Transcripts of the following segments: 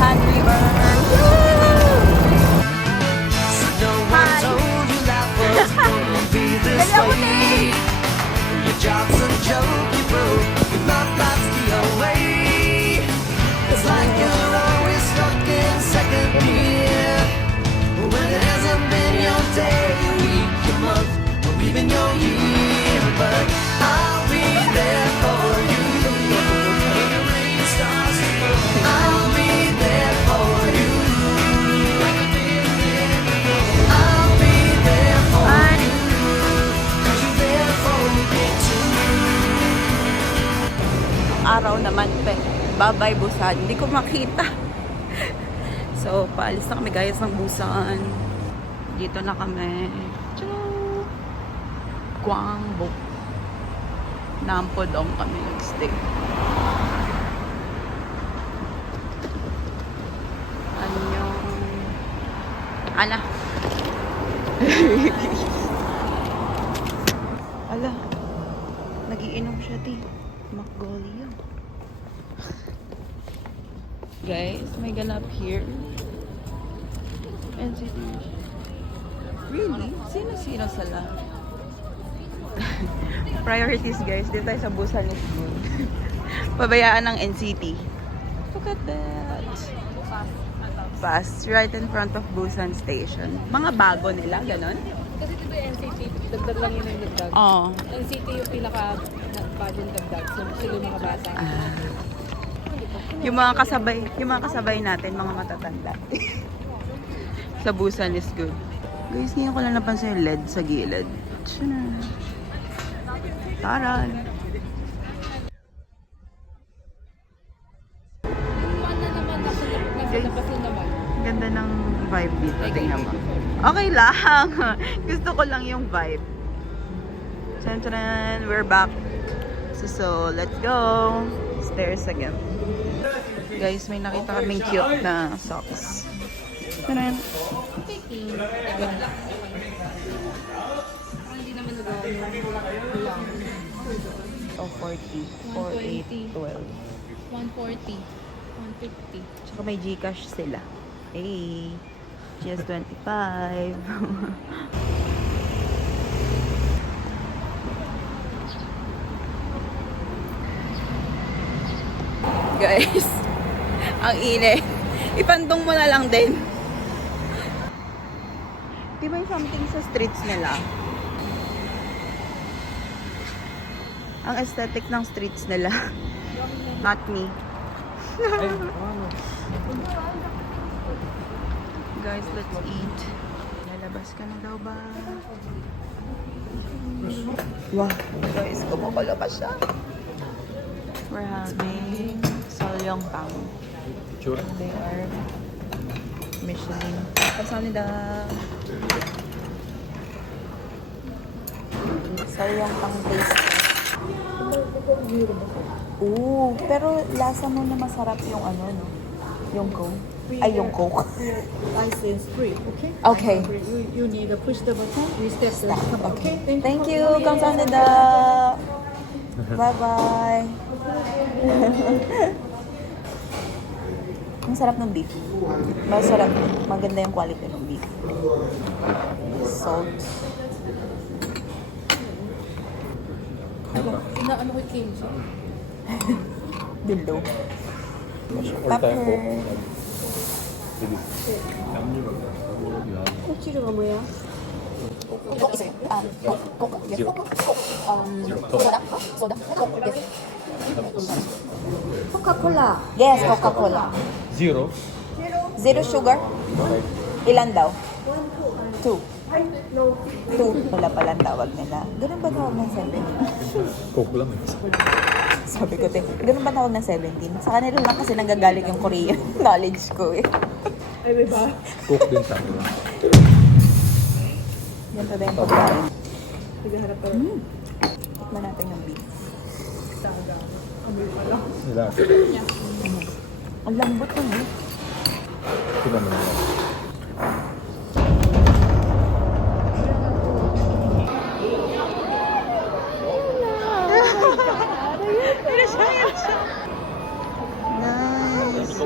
Han River. Hi! Dali ako, Tay! Your job's a joke you broke, your love life's the away. It's like you're always stuck in second gear. When it hasn't been your day, your week, your month, or even your year. But I'll be there for you. When the rain starts to fall, I'll be there for you. I'll be there for you. 'Cause you're there for me too. Araw naman, pe. Babay Busan. Hindi ko makita. So, paalis na kami guys ng Busan. Dito na kami. Tchoo! Gwangbo. Nampodong kami nag-stay. Anyong... Ala. Ala. Nagiinom siya, di. Magnolia. Guys, may ganap here. NCT. Really? Sino-sino sila? Priorities guys. Dito tayo sa Busan is good. Pabayaan ng NCT. Look at that. Fast. Right in front of Busan Station. Mga bago nila, ganon? Kasi dito yung NCT, dagdag lang yun yung dagdag. Oo. NCT yung pinaka-bagong dagdag. So, sila yung mga bata. Yung mga kasabay natin, mga matatanda. Sa Busan is good. Guys, ngayon ko lang napansin yung LED sa gilid. Taran. Yung one na naman, nasa labas na naman. Ganda ng vibe dito. Tingnan mo. Okay lang. Gusto ko lang yung vibe. Tantran, we're back. So, let's go. Stairs again. Guys, may nakita kaming cute na socks. Tantran. Ganda. Hindi naman nagawa yung Oh, 40. 4, 8, 12. 140, 150. Tsaka may Gcash sila. Hey, just 25. Guys, ang init. Ipandong mo na lang din. Di ba yung something sa streets nila? Ang aesthetic ng streets nila. Not me. Guys, let's eat. Lalabas ka na daw ba? Wow. Guys, kumukulo pa siya. We're having Salyongtang. Sure. They are Michelin. Kamsahamnida. Salyongtang taste. Oo, pero lasa mo na masarap yung ano, no? Yung Coke. Ay, yung Coke. License free, okay? Okay. You need to push the button. We step the Okay. okay? Thank you. Kamsahamnida. Bye-bye. Ang sarap ng beef. Masarap. Maganda yung quality ng beef. Salt. Ano ko kimchi? Below. Pepper. 코치료가 뭐야? Coke is Coke. Yes. Soda. Soda. Coke. Yes. 코카콜라. Yes, Coca-Cola. Zero. Zero sugar? Ilan daw? 2. 2. Wala palang tawag nila. Ganun ba tawag ng 17? Coke lang eh. Sabi ko, ganun ba tawag ng 17? Sa kanila lang kasi nanggagaling yung Korean knowledge ko eh. Ay, ba? Coke din sa akin. Yan pa ba yung pagkain? Naghaharap pa Tikman natin yung beef. talaga. Amoy pa lang. Nila. Ang lambot nun eh. Tignan mo nila. Nice.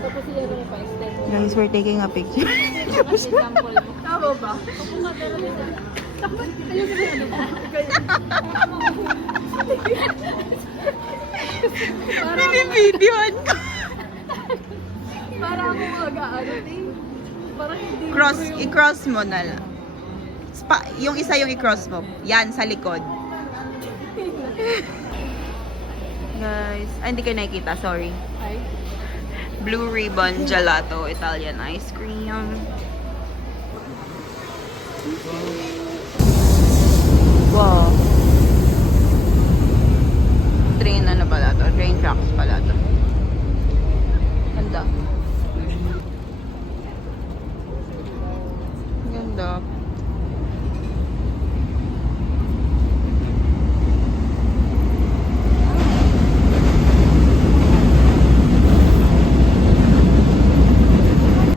Tapos sila nung pa-extend. Guys, we're taking a picture. Example mo. Tama ba? Binibidyoan ko. Para ako mag-aano din. Parang hindi. I-cross mo na lang. Yung isa yung i-cross mo. Yan, sa likod. Guys, hindi kayo nakikita, sorry. Ay. Blue Ribbon Gelato Italian ice cream. Wow. Train ano pala to? Train tracks pala to. Ganda. Ganda.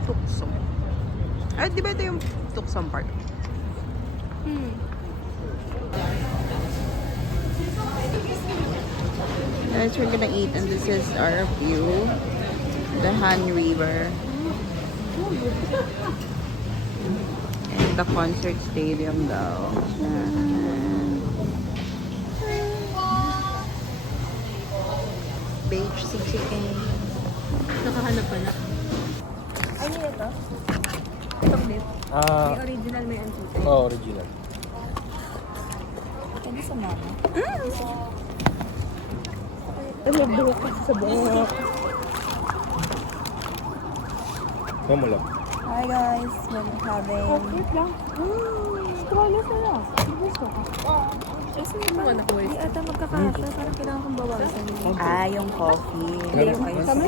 Tuksong. Ay, di ba ito yung Tuksong Park? Guys, we're gonna eat and this is our view. The Han River. And the concert stadium daw. Beach chicken. Nakahanap pa na. Ano ito? Itong dip. Ah, May original, may antique. oh, original. Ano sa mama? Ano buhok kasi sa buhok? Huwag mo lang. Hi guys, we're having... Wait lang. Stroller sila. Gusto ko. Kasi yung mga nakuha. Hindi ata magkakasya. Parang kailangan kong bawasan. Ah, yung coffee. Hindi yung ice. Kami?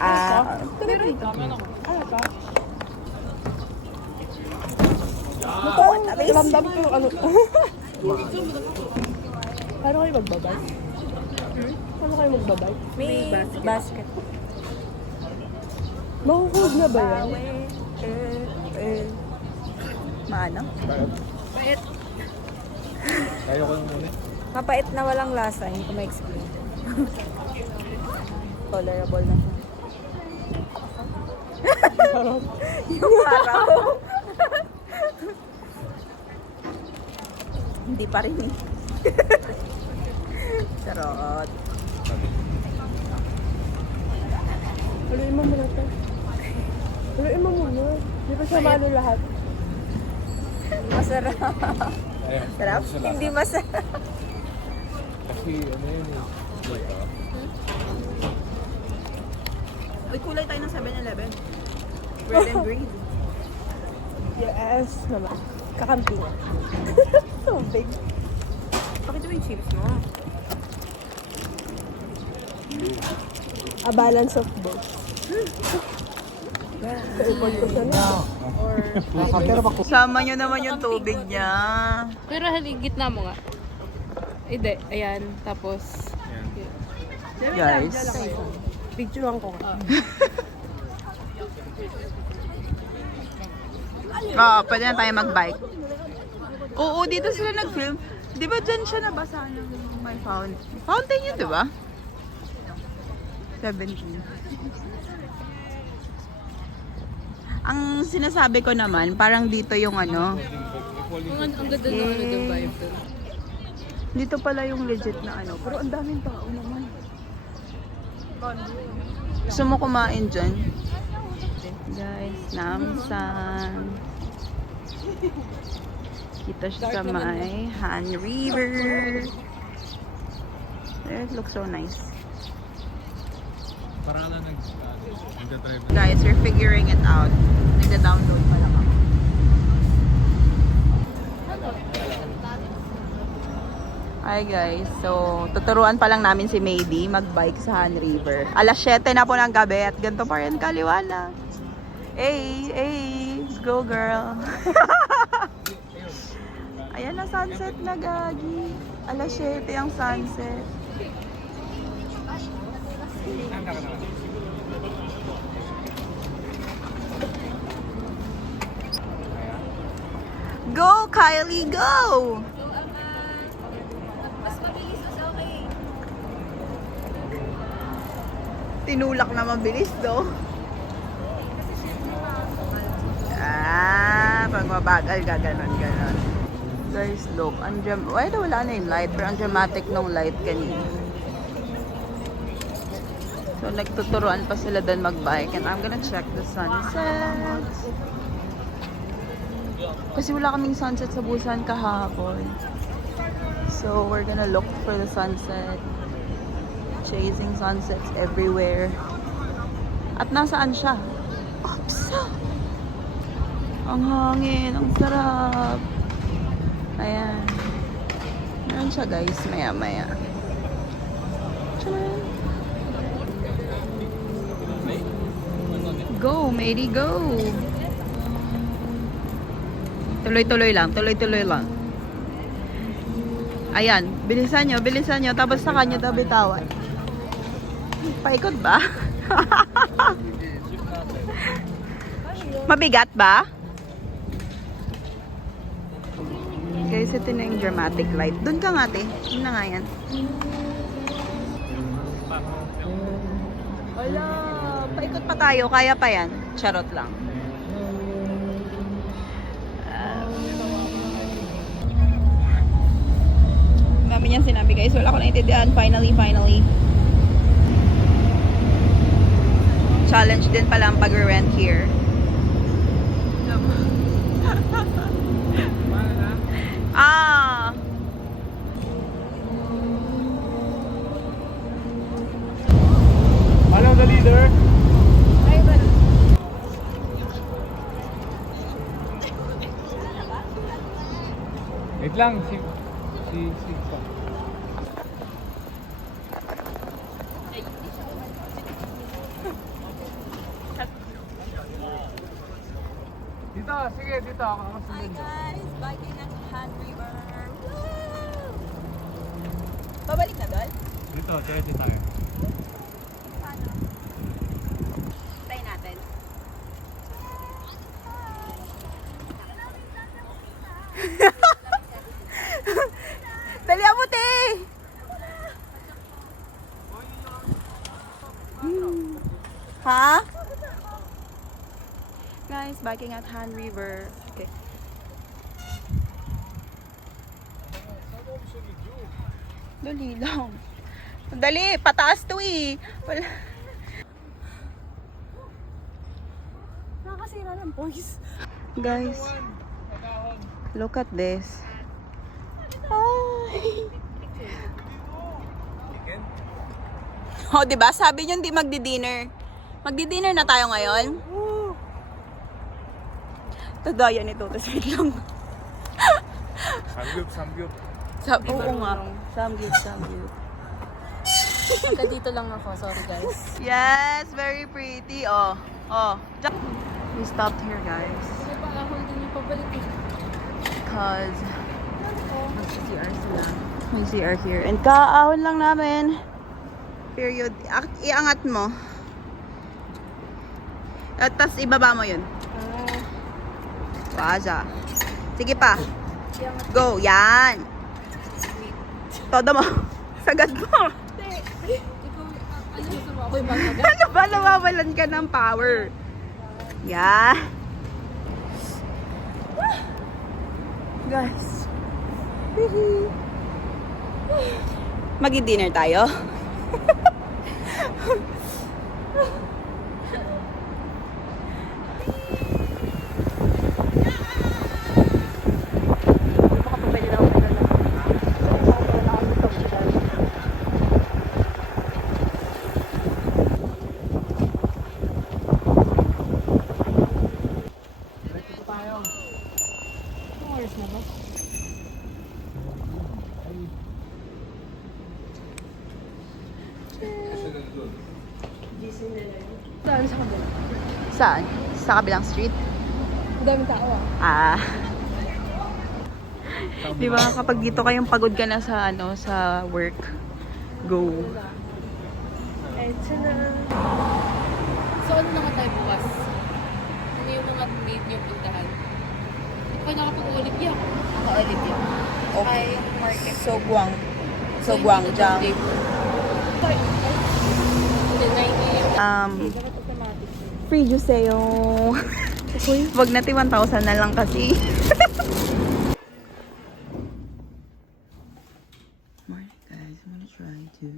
Ah, Pero ito. Ano ito? Mukhang lamdam ko yung ano. Paano kayo magbabay? Paano kayo magbabay? May basket. Mahuhug na ba yan? maano? Mapait. Kaya ko yung muna. Mapait na walang lasa. Hindi ko ma-explain. Tolerable na siya. Yung araw. Hindi pa rin eh. Charot. Haluin mo muna ito. Haluin mo muna. Di ba siya malo lahat? Masarap. Ayan. Sarap? Masarap. Hindi masarap. Kasi ano yun eh. Diba? Uy, kulay tayo ng 7-Eleven. Red and green. Yes, naman. Kakampi nga. So big. Pakita mo yung chips mo. A balance of both. Sa-import ko siya na. Sama nyo naman yung tubig niya. Pero gitna mo nga. Hindi, ayan. Tapos, Guys. Picturean ko nga. Oo, pwede na tayo mag-bike. Oo, dito sila nag-film. Di ba dyan siya nabasa ng may fountain? Fountain yun, di ba? 17. Ang sinasabi ko naman, parang dito yung ano, ang ganda ng ano, the vibe doon. dito pala yung legit na ano. Pero ang daming tao naman. Gusto mo kumain dyan? Guys, Namsan. Kita siya sa may Han River. There, it looks so nice. Parang lang nag-drive. Guys, we're figuring it out. Nagda-download pa lang ako. Hi guys, so tuturuan pa lang namin si Maydi mag-bike sa Han River. Alas 7 na po ng gabi at ganito pa rin kaliwanag. Hey, go girl. Ayan na sunset na gagi. Alas 7 ang sunset. Go, Kylie, go! Mas mabilis mas okay. Tinulak na mabilis, do. Pag mabagal ka, ganon. Guys, look. Wala na yung light, pero ang dramatic nung light kanina. So, nagtuturuan pa sila doon mag-bike. And I'm gonna check the sunset. Kasi wala kaming sunset sa Busan kahapon. So, we're gonna look for the sunset. Chasing sunsets everywhere. At nasaan siya? Oops! Ang hangin, ang sarap. Ayan. Meron siya guys, maya-maya. Tcharam! Go, matey, go! Tuloy-tuloy lang. Ayan, bilisan nyo. Tapos sa kanya bitawan. Paikot ba? Mabigat ba? Guys, ito na yung dramatic light. Doon ka nga, te. Doon na nga yan. Wala. Paikot pa tayo. Kaya pa yan. Charot lang. Dami niyang sinabi guys. Wala ko naintindihan. Finally. Challenge din pala ang pag-rent here. Follow the leader. Wait lang, si Dito, sige, dito ako Hi guys! Biking at Han River. Woo! Babalik na doon? Dito, tayo. Try natin. Dali mo, te! Ha? Guys, biking at Han River. Okay. Dali lang. Dali, pataas to eh. Wala. Nakakasira ng boys. Guys, look at this. Ay. Oh, diba? Sabi niyo hindi magdi-dinner. Magdi-dinner na tayo ngayon. Tadaya nito. Tapos wait lang. Samgyup. Oo nga. Samgyup. Hanggang dito lang ako. Sorry guys. Yes, very pretty. Oh. We stopped here, guys. Kasi pa ako hindi niyo pabalik eh. Because Mag-CR sila. may CR here. And kaahon lang namin. Period. Iangat mo. At tas ibaba mo yun. Waza. Sige pa. Go. Yan. Todo mo. Sagad mo. Ano gusto mo? Ako'y bangga. Ano ba? Nawawalan ka ng power. Yan. Guys. Magi-dinner tayo. Saan sa kabila? Saan? Sa kabilang street? Ang daming tao ah. Di ba kapag dito kayong pagod ka na sa sa work, go. Eto na. So ano naman tayo bukas? Ano yung mga made niyo puntahan? Kaya nakapag-ulit yan. Nakaulit yun. Okay. Sogwang. Sogwangjang. Free juiceyo. Wag na 1,000 na lang kasi. Alright guys, I'm gonna try to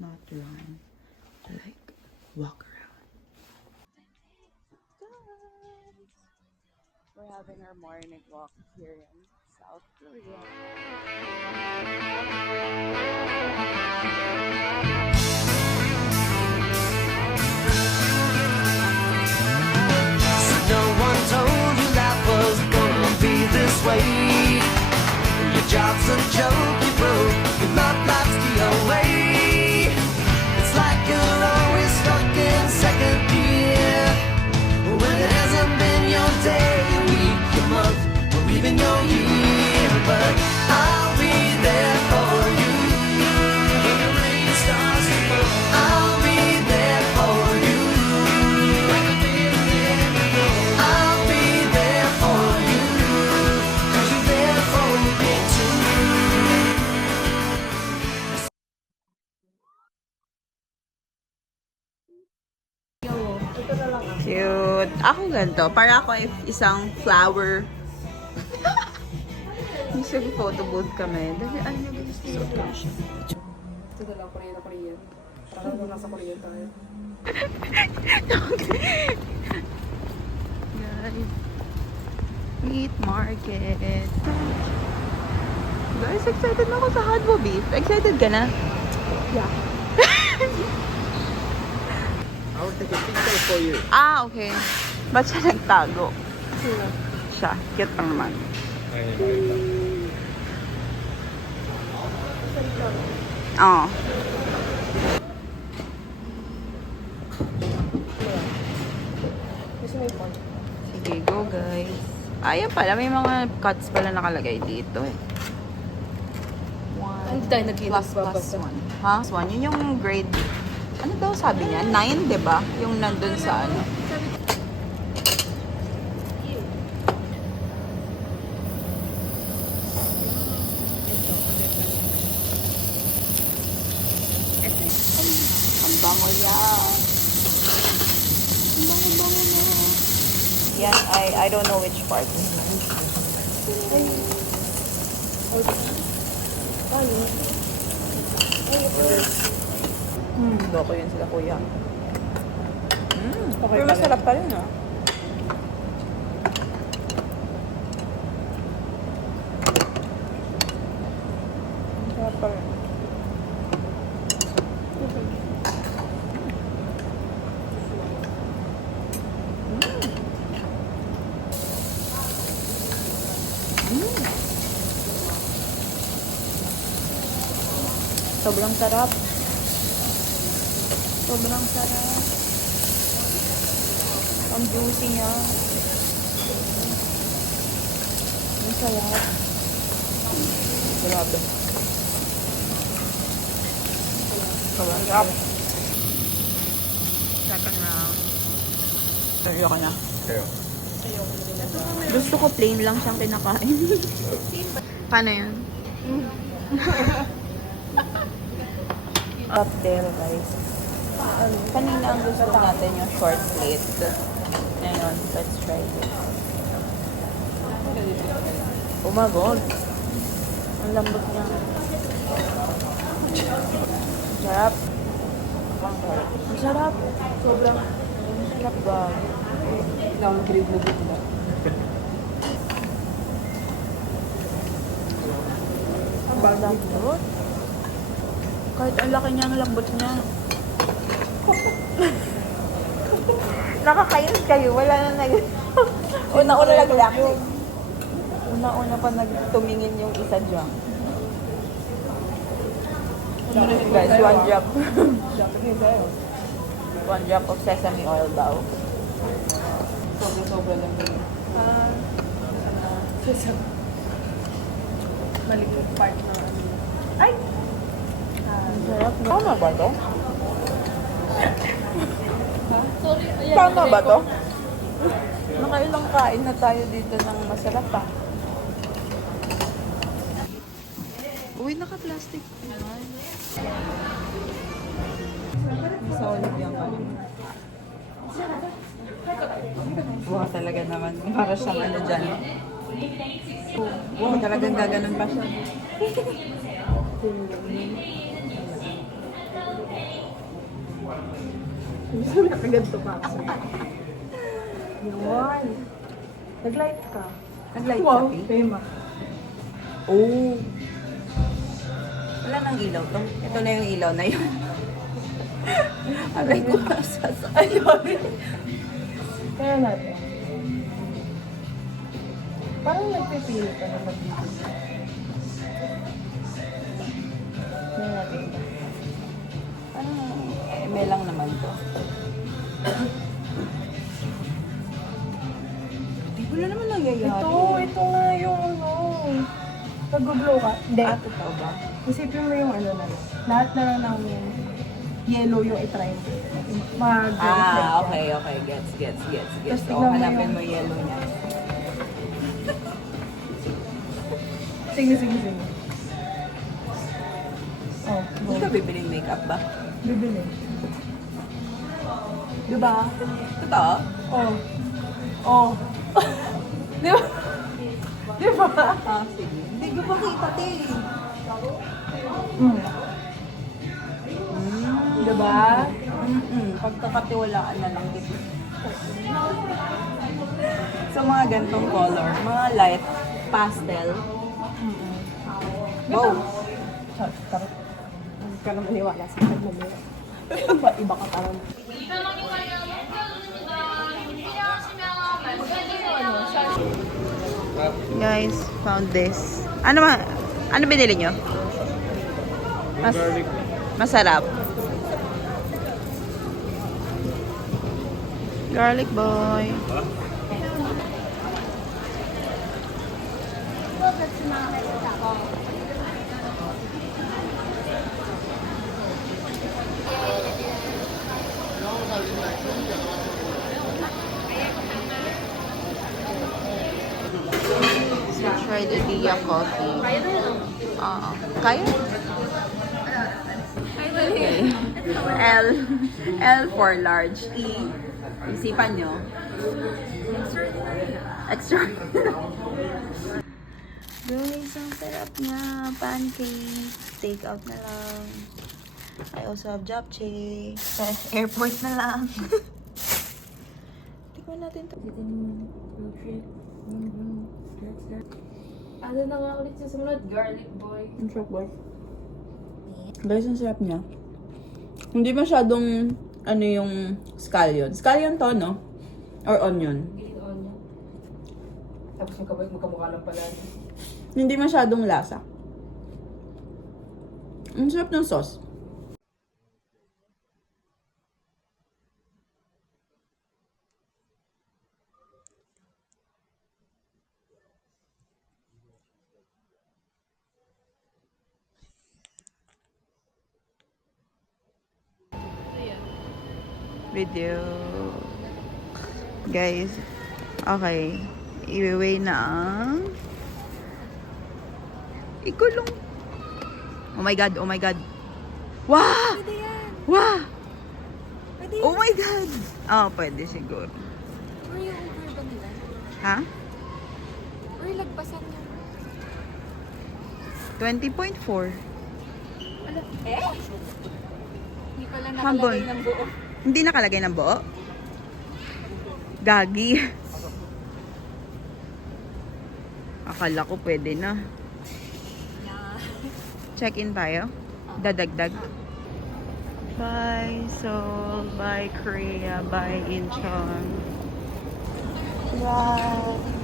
not run, like walk around. We're having our morning walk here in South Korea. So no one told you life was gonna be this way. Your job's a joke, you broke, your love life's the away. It's like you're always stuck in second gear, when it hasn't been your day, your week, your month, or even your year. But I'll be there for you when the rain starts to fall. I'll be there for you. I'll be there for you, 'cause you're there for me too. Cute. Ako ganito. Para ako isang flower. Isang photo booth kami. Dali, ano na gusto ko siya. Ito na lang, Korea na Korea. Parang nung nasa Korea tayo. Guys. Meat market. Guys, excited na ako sa Hadwo Beef. Excited ka na? Yeah. I will take a picture for you. Ah, okay. Ba't siya nagtago? Sino? Siya. Cute pa naman. Oo. Kasi may point. Sige, go guys. Ayan pala, may mga cuts pala nakalagay dito eh. Ay, tayo nakita Plus pa plus 1. Ha? Plus 1. Yun yung grade. Ano daw sabi niya? 9, di ba? Yung nandun sa ano. Ang bango yan. Ang bango-bango na. Yan, I don't know which part. Loko yun sila kuya. Okay Pero pala. masarap pa rin ah. Masarap pa rin. Sobrang sarap. Sobrang sarap. Ang juicy niya. Ang sarap. Grabe. Sobrang sarap. Second round. Seryo ka na. Kayo. Gusto ko plain lang siyang kinakain. Paano yan? Up there, guys. Kanina ang gusto natin yung short plate. Ngayon, let's try this. Oh my God. Ang lambot niya. Sarap. Ang sarap. Sobrang sarap ba? Downgrade na dito ba? Ang lambot. Kahit ang laki niya, ang lambot niya. Nakakainis kayo. Wala na nag... Una-una nag-react. Una-una pa nagtumingin yung isa dyan. Guys, one drop. Dapat yun sa'yo. One drop of sesame oil daw. Sobra-sobra lang din. Malikot part na ano. Ay! Ang sarap. Tama ba to? Sorry, ayan. Tama ba to? Nakailang kain na tayo dito ng masarap pa. Uy, naka-plastic. Sa ulit yung kanin. Wow, talaga naman. Para siyang ano dyan. Wow, talagang gaganon pa siya. Nakaganto pa ako. Yun. Nag-light ka. Nag-light Wow, ka, tema. Oh. Wala nang ilaw to. Ito na yung ilaw na yun. Aray ko sasakay. Kaya natin. Parang nagpipili ka na mag-video. Kaya natin. Parang may lang naman to. Di ko na naman nangyayari. Ito nga yung ano. Nag-blow ka. Hindi. Ah, totoo ba? Isipin mo yung ano na. Lahat na lang ng yellow yung itry mo. Mag-reflect Okay. Gets. Tapos So, tignan mo hanapin yung- mo yellow niya. Sige. Oh, Hindi ka bibiling makeup ba? bibili. Di ba? Totoo? Oh. Di ba? Di ba? Ah, sige. Hindi ko pa kita, te. Di ba? Pagkakatiwalaan na lang dito. So, mga gantong color. Mga light pastel. Wow. Huwag ka na maniwala sa akin na meron. Iba ka parang. Guys, found this. Ano binili nyo? Garlic. Masarap. Garlic boy. So, try the Dia coffee. Kaya? Okay. L for large. Isipan nyo. Extra. Guys, ang sarap niya. Pancake. Take out na lang. I also have japchae. Sa airport na lang. Tikman natin to. Ano na nga ulit sa sumunod? Garlic boy. Ang sarap boy. Guys, ang sarap niya. Hindi masyadong ano yung scallion. Scallion to, no? Or onion. Green onion. Tapos magkamukha lang pala. Hindi masyadong lasa. Ang sarap ng sauce. Video. Guys, okay. Iwi-weigh na ang ikulong. Oh my god. Wow! Pwede yan. Wow! Pwede yan. Oh my god! Oh, pwede siguro. Or yung over ba nila? Ha? Or lagpasan niya? 20.4. Hindi pala Hambon. nakalagay ng buo. Hindi nakalagay ng buo? Gagi. Akala ko pwede na. Check-in tayo. Dadagdag. Bye Seoul. Bye Korea. Bye Incheon. Bye.